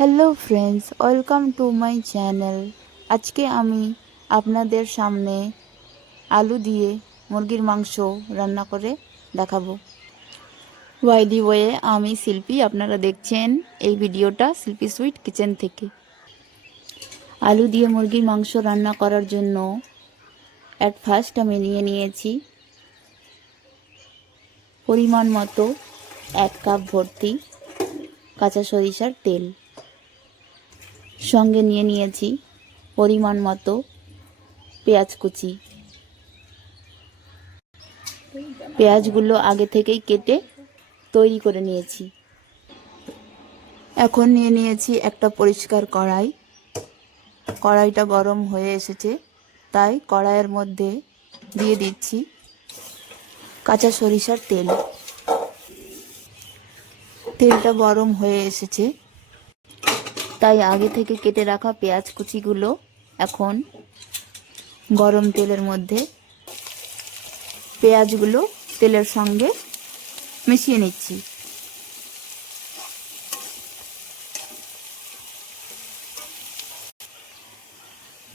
Hello friends, welcome to my channel. আজকে আমি আপনাদের সামনে আলু দিয়ে মুরগির মাংস রান্না করে দেখাবো। বাই দি ওয়ে, আমি শিল্পী, আপনারা দেখছেন এই ভিডিওটা শিল্পী সুইট কিচেন থেকে। আলু দিয়ে মুরগির মাংস রান্না করার জন্য অ্যাট ফার্স্ট আমি নিয়েছি পরিমাণ মতো 1 কাপ ভর্তি কাঁচা সরিষার তেল। সঙ্গে নিয়েছি পরিমাণ মতো পেঁয়াজ কুচি। পেঁয়াজগুলো আগে থেকেই কেটে তৈরি করে নিয়েছি। এখন নিয়েছি একটা পরিষ্কার কড়াই। কড়াইটা গরম হয়ে এসেছে, তাই কড়াইয়ের মধ্যে দিয়ে দিচ্ছি কাঁচা সরিষার তেল। তেলটা গরম হয়ে এসেছে, তাই আগে থেকে কেটে রাখা পেঁয়াজ কুচিগুলো এখন গরম তেলের মধ্যে পেঁয়াজগুলো তেলের সঙ্গে মিশিয়ে নিচ্ছি।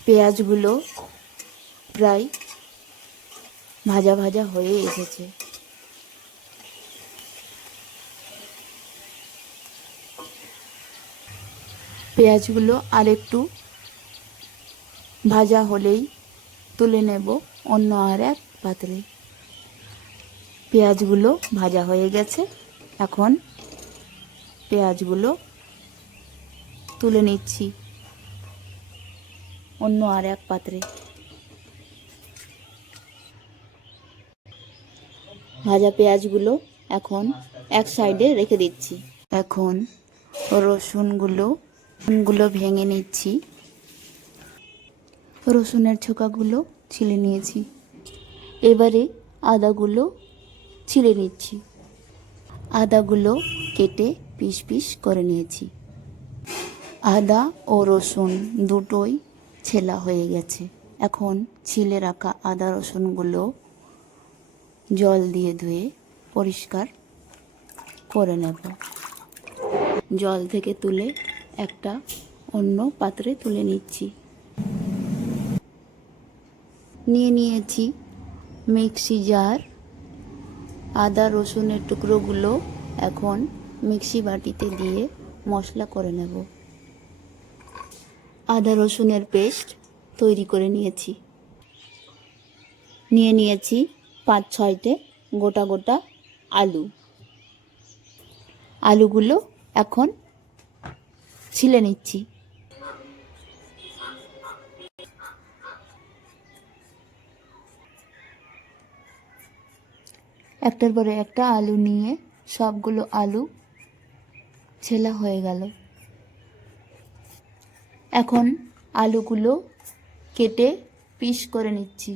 পেঁয়াজগুলো প্রায় ভাজা ভাজা হয়ে এসেছে। পেঁয়াজগুলো আরেকটু ভাজা হলেই তুলে নেব অন্য আর এক পাত্রে। পেঁয়াজগুলো ভাজা হয়ে গেছে, এখন পেঁয়াজগুলো তুলে নিচ্ছি অন্য আর এক পাত্রে। ভাজা পেঁয়াজগুলো এখন এক সাইডে রেখে দিচ্ছি। এখন রসুনগুলো ভেঙে নিচ্ছি। রসুনের ছোকাগুলো ছিলে নিয়েছি। এবারে আদাগুলো ছিলে নিচ্ছি। আদাগুলো কেটে পিস পিস করে নিয়েছি। আদা ও রসুন দুটোই ছেলা হয়ে গেছে। এখন ছিলে রাখা আদা রসুনগুলো জল দিয়ে ধুয়ে পরিষ্কার করে নেব। জল থেকে তুলে একটা অন্য পাত্রে তুলে নিচ্ছি। নিয়েছি মিক্সি জার। আদা রসুনের টুকরোগুলো এখন মিক্সি বাটিতে দিয়ে মশলা করে নেব। আদা রসুনের পেস্ট তৈরি করে নিয়েছি। নিয়েছি 5-6টে গোটা গোটা আলু। আলুগুলো এখন ছিলে নিচ্ছি। একটার পরে একটা আলু নিয়ে সবগুলো আলু ছেলা হয়ে গেল। এখন আলুগুলো কেটে পিস করে নিচ্ছি।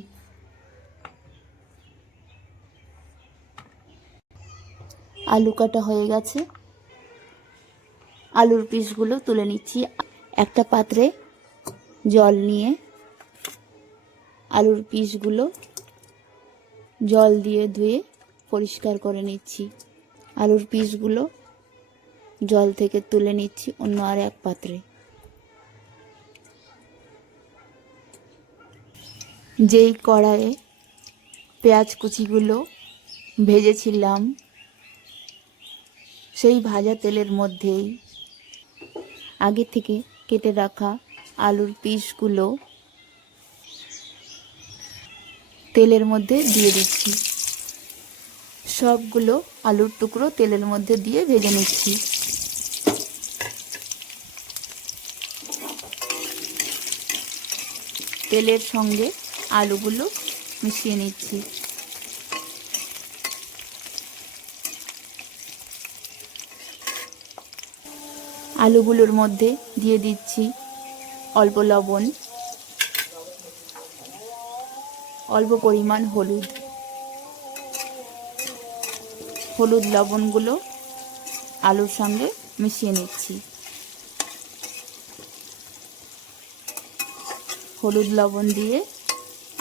আলু কাটা হয়ে গেছে, আলুর পিসগুলো তুলে নিচ্ছি। একটা পাত্রে জল নিয়ে আলুর পিসগুলো জল দিয়ে ধুয়ে পরিষ্কার করে নিচ্ছি। আলুর পিসগুলো জল থেকে তুলে নিচ্ছি অন্য আর এক পাত্রে। যেই কড়াইয়ে পেঁয়াজ কুচিগুলো ভেজেছিলাম, সেই ভাজা তেলের মধ্যেই আগে থেকে কেটে রাখা আলুর পিসগুলো তেলের মধ্যে দিয়ে দিচ্ছি। সবগুলো আলুর টুকরো তেলের মধ্যে দিয়ে ভেজে নিচ্ছি। তেলের সঙ্গে আলুগুলো মিশিয়ে নিচ্ছি। আলুগুলোর মধ্যে দিয়ে দিচ্ছি অল্প লবণ, অল্প পরিমাণ হলুদ লবণগুলো আলুর সঙ্গে মিশিয়ে নিচ্ছি। হলুদ লবণ দিয়ে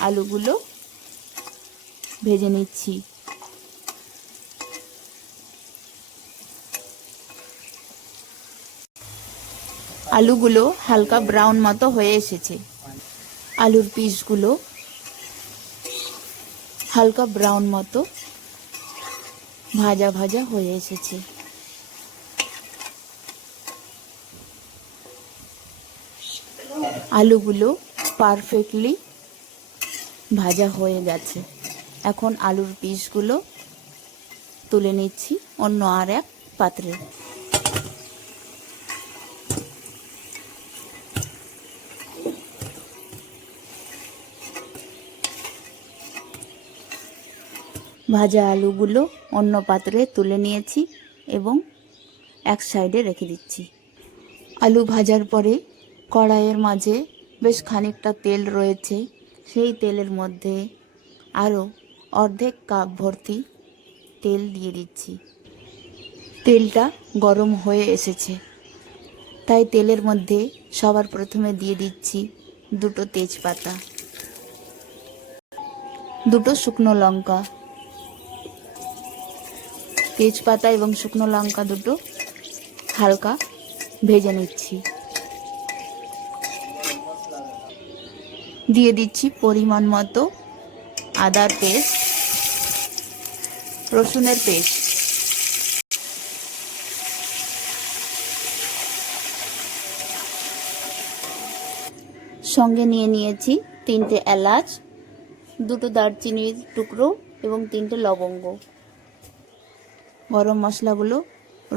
আলুগুলো ভেজে নিচ্ছি। আলুগুলো হালকা ব্রাউন মতো হয়ে এসেছে। আলুর পিসগুলো হালকা ব্রাউন মতো ভাজা ভাজা হয়ে এসেছে। আলুগুলো পারফেক্টলি ভাজা হয়ে গেছে। এখন আলুর পিসগুলো তুলে নিচ্ছি অন্য আর এক পাত্রে। ভাজা আলুগুলো অন্য পাত্রে তুলে নিয়েছি এবং এক সাইডে রেখে দিচ্ছি। আলু ভাজার পরে কড়াইয়ের মাঝে বেশ খানিকটা তেল রয়েছে। সেই তেলের মধ্যে আরও অর্ধেক কাপ ভর্তি তেল দিয়ে দিচ্ছি। তেলটা গরম হয়ে এসেছে, তাই তেলের মধ্যে সবার প্রথমে দিয়ে দিচ্ছি দুটো তেজপাতা, দুটো শুকনো লঙ্কা। তেজপাতা এবং শুকনো লঙ্কা দুটো হালকা ভেজে নিচ্ছি। দিয়ে দিচ্ছি পরিমাণ মতো আদার পেস্ট, রসুনের পেস্ট, সঙ্গে নিয়ে নিয়েছি 3টে এলাচ, 2টো দারচিনির টুকরো এবং 3টে লবঙ্গ। গরম মশলাগুলো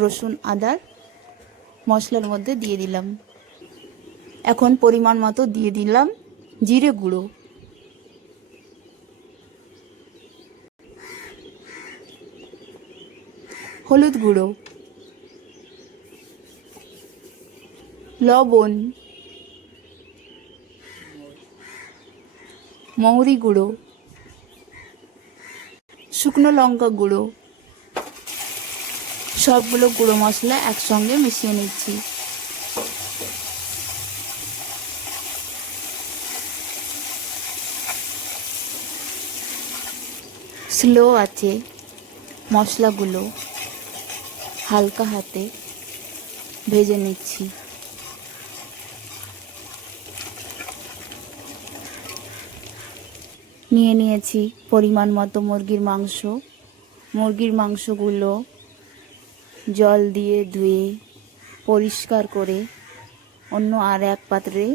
রসুন আদার মশলার মধ্যে দিয়ে দিলাম। এখন পরিমাণ মতো দিয়ে দিলাম জিরে গুঁড়ো, হলুদ গুঁড়ো, লবণ, মৌরি গুঁড়ো, শুকনো লঙ্কা গুঁড়ো। সবগুলো গুঁড়ো মশলা একসঙ্গে মিশিয়ে নিচ্ছি। স্লো আছে মশলাগুলো হালকা হাতে ভেজে নিচ্ছি। নিয়ে নিয়েছি পরিমাণ মতো মুরগির মাংস। মুরগির মাংসগুলো জল দিয়ে ধুয়ে পরিষ্কার করে অন্য আর এক পাত্রে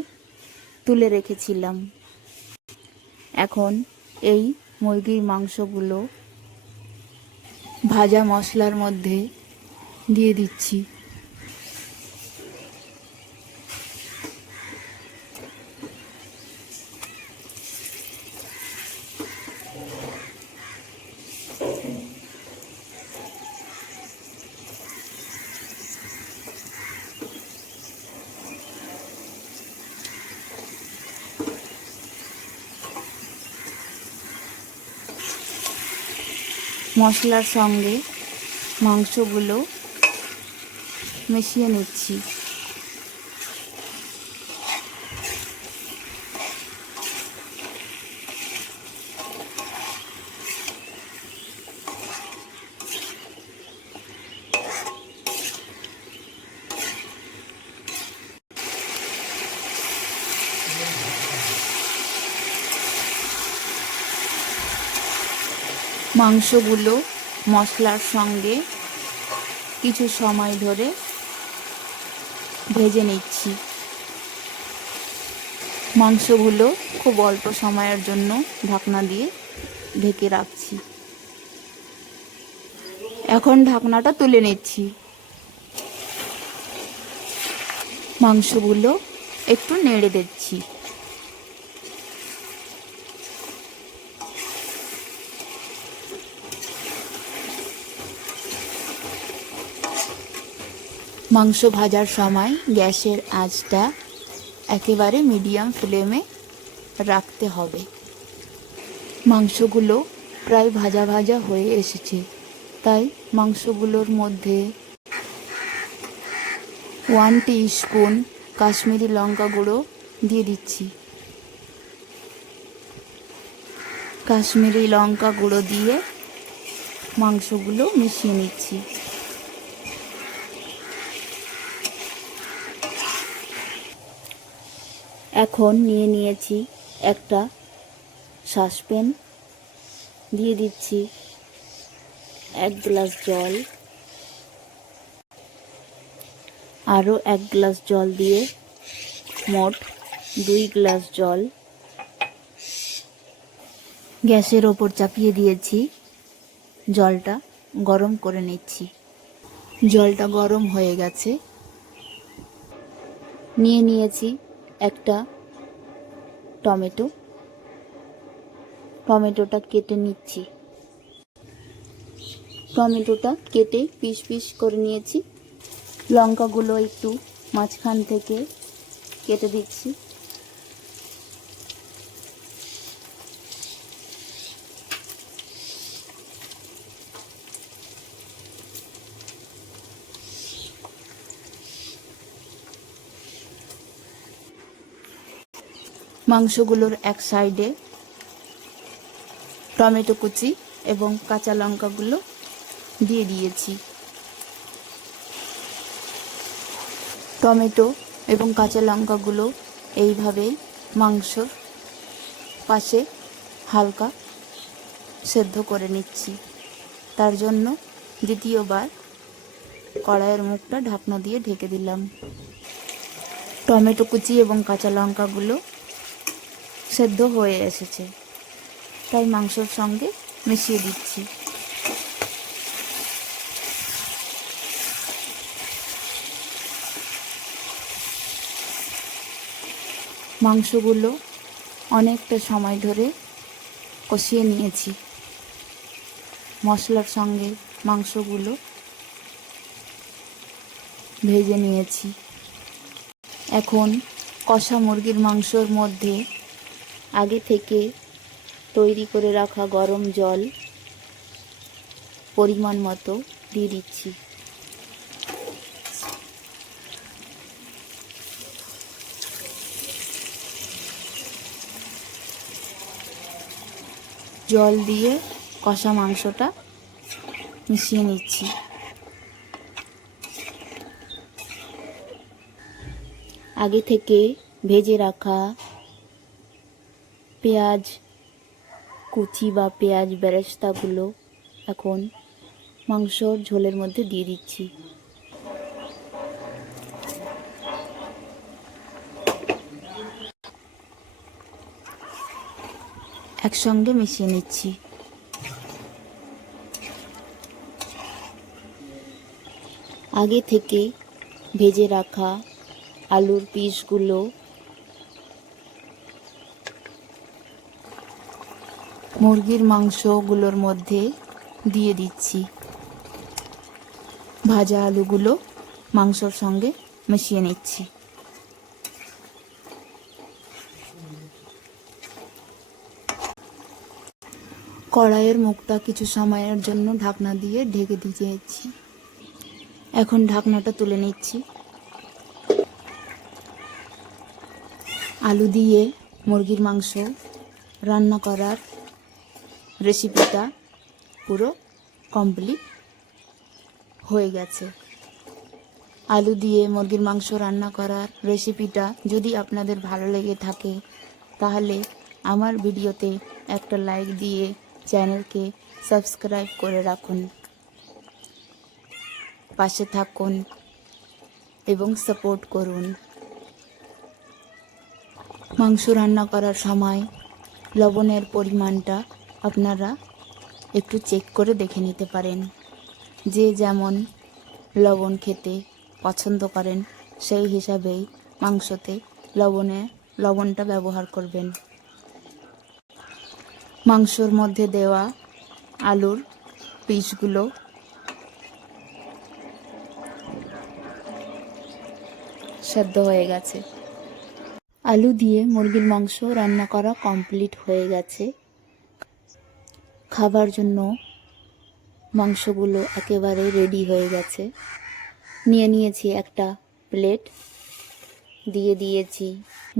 তুলে রেখেছিলাম। এখন এই মুরগির মাংসগুলো ভাজা মশলার মধ্যে দিয়ে দিচ্ছি। মশলার সঙ্গে মাংসগুলো মিশিয়ে নিচ্ছি। মাংসগুলো মশলার সঙ্গে কিছু সময় ধরে ভেজে নিচ্ছি। মাংসগুলো খুব অল্প সময়ের জন্য ঢাকনা দিয়ে ঢেকে রাখছি। এখন ঢাকনাটা তুলে নিচ্ছি। মাংসগুলো একটু নেড়ে দিচ্ছি। মাংস ভাজার সময় গ্যাসের আঁচটা একেবারে মিডিয়াম ফ্লেমে রাখতে হবে। মাংসগুলো প্রায় ভাজা ভাজা হয়ে এসেছে, তাই মাংসগুলোর মধ্যে 1 টিস্পুন কাশ্মীরি লঙ্কা গুঁড়ো দিয়ে দিচ্ছি। কাশ্মীরি লঙ্কা গুঁড়ো দিয়ে মাংসগুলো মিশিয়ে নিচ্ছি। এখন নিয়ে নিয়েছি একটা সসপ্যান, দিয়ে দিচ্ছি 1 গ্লাস জল, আরও 1 গ্লাস জল দিয়ে মোট 2 গ্লাস জল গ্যাসের ওপর চাপিয়ে দিয়েছি। জলটা গরম করে নিচ্ছি। জলটা গরম হয়ে গেছে। নিয়ে নিয়েছি একটা টমেটোটা কেটে নিচ্ছি। টমেটোটা কেটে পিস পিস করে নিয়েছি। লঙ্কাগুলো একটু মাঝখান থেকে কেটে দিচ্ছি। মাংসগুলোর এক সাইডে টমেটো কুচি এবং কাঁচা লঙ্কাগুলো দিয়ে দিয়েছি। টমেটো এবং কাঁচা লঙ্কাগুলো এইভাবেই মাংসর পাশে হালকা সেদ্ধ করে নিচ্ছি। তার জন্য দ্বিতীয়বার কড়াইয়ের মুখটা ঢাকনা দিয়ে ঢেকে দিলাম। টমেটো কুচি এবং কাঁচা লঙ্কাগুলো সেদ্ধ হয়ে এসেছে, তাই মাংসর সঙ্গে মিশিয়ে দিচ্ছি। মাংসগুলো অনেকটা সময় ধরে কষিয়ে নিয়েছি। মশলার সঙ্গে মাংসগুলো ভেজে নিয়েছি। এখন কষা মুরগির মাংসর মধ্যে আগে থেকে তৈরি করে রাখা গরম জল পরিমাণ মতো দিয়ে দিচ্ছি। জল দিয়ে কষা মাংসটা মিশিয়ে নিচ্ছি। আগে থেকে ভেজে রাখা পেঁয়াজ কুচি বা পেঁয়াজ বেরেস্তাগুলো এখন মাংসর ঝোলের মধ্যে দিয়ে দিচ্ছি। একসঙ্গে মিশিয়ে নিচ্ছি। আগে থেকে ভেজে রাখা আলুর পিসগুলো মুরগির মাংসগুলোর মধ্যে দিয়ে দিচ্ছি। ভাজা আলুগুলো মাংসর সঙ্গে মিশিয়ে নিচ্ছি। কড়াইয়ের মুখটা কিছু সময়ের জন্য ঢাকনা দিয়ে ঢেকে দিয়েছি। এখন ঢাকনাটা তুলে নিচ্ছি। আলু দিয়ে মুরগির মাংস রান্না করার রেসিপিটা পুরো কমপ্লিট হয়ে গেছে। আলু দিয়ে মুরগির মাংস রান্না করার রেসিপিটা যদি আপনাদের ভালো লেগে থাকে তাহলে আমার ভিডিওতে একটা লাইক দিয়ে চ্যানেলকে সাবস্ক্রাইব করে রাখুন, পাশে থাকুন এবং সাপোর্ট করুন। মাংস রান্না করার সময় লবণের পরিমাণটা আপনারা একটু চেক করে দেখে নিতে পারেন। যে যেমন লবণ খেতে পছন্দ করেন সেই হিসাবেই মাংসতে লবণটা ব্যবহার করবেন। মাংসর মধ্যে দেওয়া আলুর পিসগুলো সেদ্ধ হয়ে গেছে। আলু দিয়ে মুরগির মাংস রান্না করা কমপ্লিট হয়ে গেছে। খাবার জন্য মাংসগুলো একেবারে রেডি হয়ে গেছে। নিয়ে নিয়েছি একটা প্লেট, দিয়ে দিয়েছি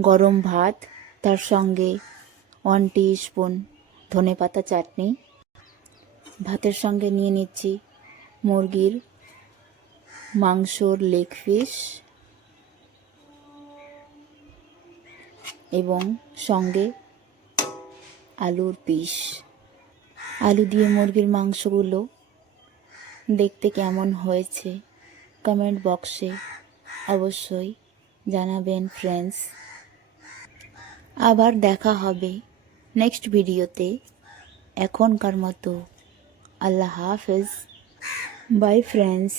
গরম ভাত, তার সঙ্গে 1 টিস্পুন ধনেপাতা চাটনি। ভাতের সঙ্গে নিয়ে নিচ্ছি মুরগির মাংসর লেগ পিস, এবং সঙ্গে আলুর পিস। আলু দিয়ে মুরগির মাংসগুলো দেখতে কেমন হয়েছে কমেন্ট বক্সে অবশ্যই জানাবেন ফ্রেন্ডস। আবার দেখা হবে নেক্সট ভিডিওতে। এখনকার মতো আল্লাহ হাফেজ, বাই ফ্রেন্ডস।